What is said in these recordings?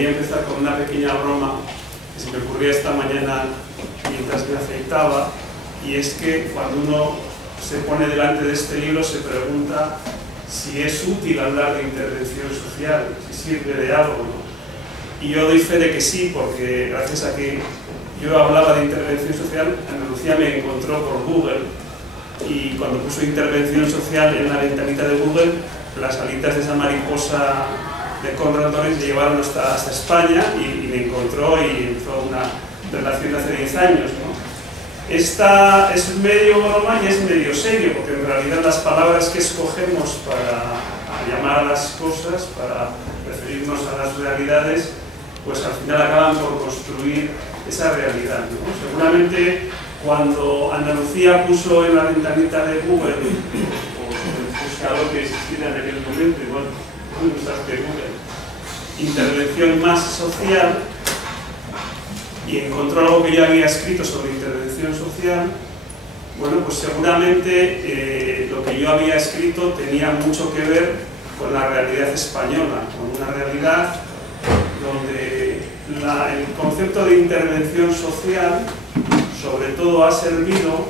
quería empezar con una pequeña broma que se me ocurrió esta mañana mientras me afeitaba, y es que cuando uno se pone delante de este libro se pregunta si es útil hablar de intervención social, si sirve de algo, ¿no? Y yo doy fe de que sí, porque gracias a que yo hablaba de intervención social, Andalucía me encontró por Google, y cuando puso intervención social en la ventanita de Google, las alitas de esa mariposa de Conrad Lorenz le llevaron hasta España y me encontró y empezó una relación hace 10 años, ¿no? Esta es medio broma y es medio serio, porque en realidad las palabras que escogemos para llamar a las cosas, para referirnos a las realidades, pues al final acaban por construir esa realidad, ¿no? Seguramente cuando Andalucía puso en la ventanita de Google, o el buscador que existía en aquel momento, igual usaste Google, intervención más social, y encontró algo que yo había escrito sobre intervención social, bueno, pues seguramente lo que yo había escrito tenía mucho que ver con la realidad española, con una realidad donde el concepto de intervención social sobre todo ha servido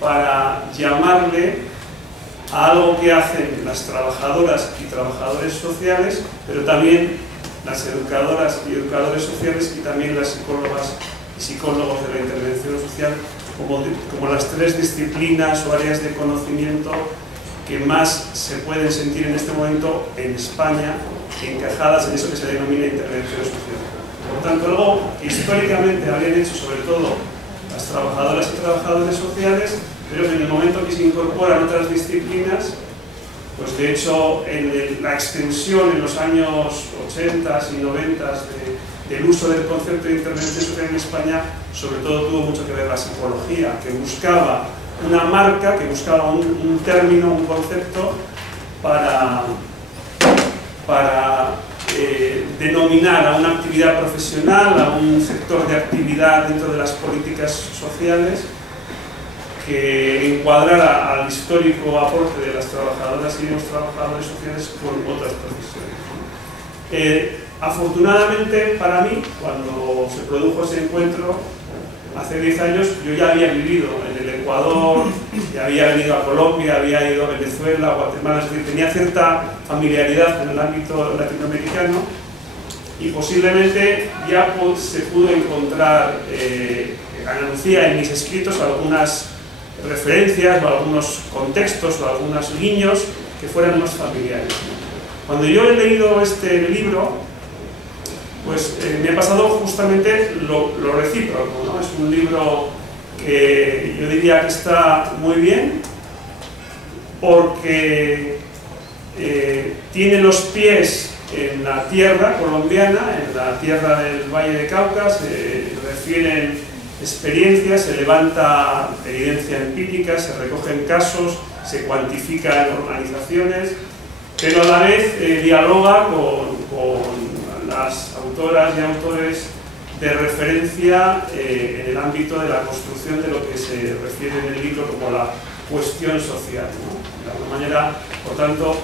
para llamarle a algo que hacen las trabajadoras y trabajadores sociales, pero también las educadoras y educadores sociales, y también las psicólogas y psicólogos de la intervención social, como las tres disciplinas o áreas de conocimiento que más se pueden sentir en este momento en España encajadas en eso que se denomina intervención social. Por tanto, algo que históricamente habían hecho sobre todo las trabajadoras y trabajadores sociales, pero que en el momento que se incorporan otras disciplinas, pues de hecho la extensión en los años 80 y 90 del uso del concepto de intervención social en España, sobre todo tuvo mucho que ver la psicología, que buscaba una marca, que buscaba un término, un concepto para denominar a una actividad profesional, a un sector de actividad dentro de las políticas sociales, que encuadrara al histórico aporte de las trabajadoras y los trabajadores sociales con otras profesiones. Afortunadamente para mí, cuando se produjo ese encuentro, hace 10 años, yo ya había vivido en el Ecuador, ya había venido a Colombia, había ido a Venezuela, Guatemala, es decir, tenía cierta familiaridad en el ámbito latinoamericano, y posiblemente ya se pudo encontrar en Andalucía en mis escritos algunas referencias o algunos contextos o algunos guiños que fueran más familiares, ¿no? Cuando yo he leído este libro, pues me ha pasado justamente lo recíproco, ¿no? Es un libro que yo diría que está muy bien porque tiene los pies en la tierra colombiana, en la tierra del Valle de Cauca, se refieren experiencias, se levanta evidencia empírica, se recogen casos, se cuantifican organizaciones, pero a la vez dialoga con las autoras y autores de referencia en el ámbito de la construcción de lo que se refiere en el libro como la cuestión social, ¿no? De alguna manera, por tanto,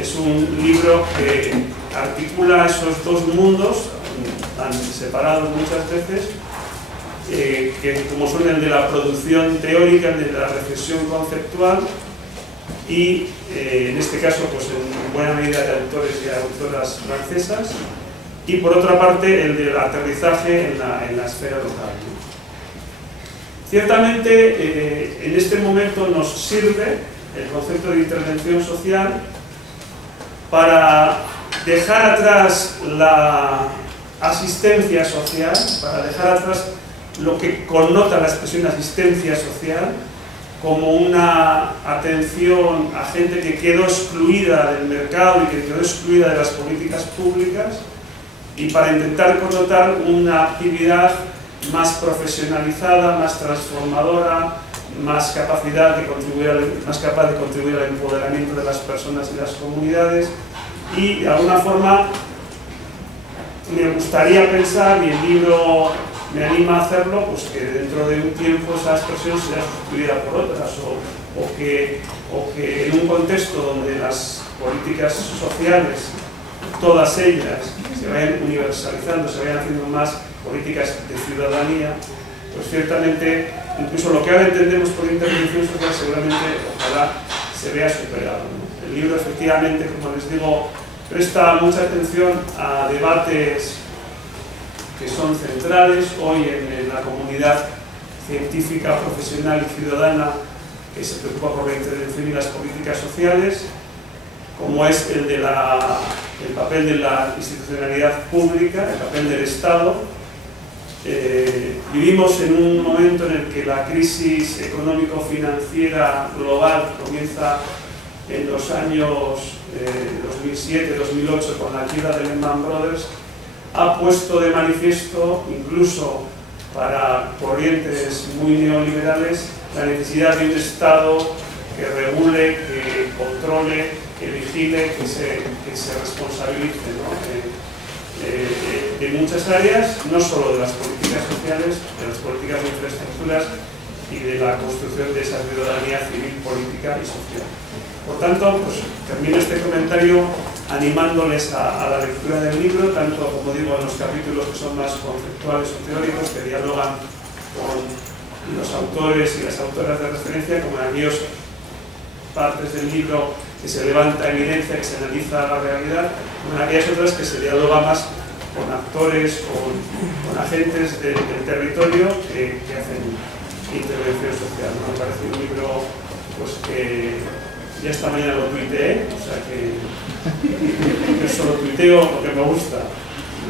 es un libro que articula esos dos mundos tan separados muchas veces, que como son el de la producción teórica, el de la reflexión conceptual, y en este caso pues en buena medida de autores y autoras francesas, y por otra parte el del aterrizaje en la esfera local, ¿no? Ciertamente en este momento nos sirve el concepto de intervención social para dejar atrás la asistencia social, para dejar atrás lo que connota la expresión asistencia social como una atención a gente que quedó excluida del mercado y que quedó excluida de las políticas públicas, y para intentar connotar una actividad más profesionalizada, más transformadora, más capaz de contribuir al empoderamiento de las personas y las comunidades. Y de alguna forma me gustaría pensar, y el libro me anima a hacerlo, pues que dentro de un tiempo esa expresión será sustituida por otras, o que en un contexto donde las políticas sociales, todas ellas, se se vayan universalizando, se vayan haciendo más políticas de ciudadanía, pues ciertamente incluso lo que ahora entendemos por intervención social seguramente ojalá se vea superado, ¿no? El libro efectivamente, como les digo, presta mucha atención a debates que son centrales hoy en la comunidad científica, profesional y ciudadana que se preocupa por la intervención y las políticas sociales, como es el papel de la institucionalidad pública, el papel del Estado. Vivimos en un momento en el que la crisis económico-financiera global comienza en los años 2007-2008 con la quiebra de Lehman Brothers, ha puesto de manifiesto, incluso para corrientes muy neoliberales, la necesidad de un Estado que regule, que controle, que vigile, que se responsabilice, ¿no? De muchas áreas, no solo de las políticas sociales, de las políticas de infraestructuras y de la construcción de esa ciudadanía civil, política y social. Por tanto, pues, termino este comentario animándoles a la lectura del libro, tanto, como digo, en los capítulos que son más conceptuales o teóricos, que dialogan con los autores y las autoras de referencia, como en aquellas partes del libro que se levanta evidencia, que se analiza la realidad, como en aquellas otras que se dialoga más con actores, con agentes del territorio que hacen intervención social, ¿no? Me parece un libro pues, que ya esta mañana lo tuiteé, o sea que yo solo tuiteo lo que me gusta.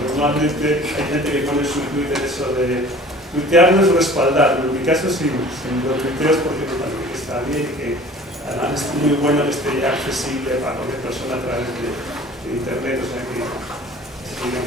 Normalmente hay gente que pone su Twitter eso de tuitear no es respaldar, pero en mi caso sí, lo tuiteo es porque me parece que está bien y que además es muy bueno que esté ya accesible para cualquier persona a través de internet, o sea que sería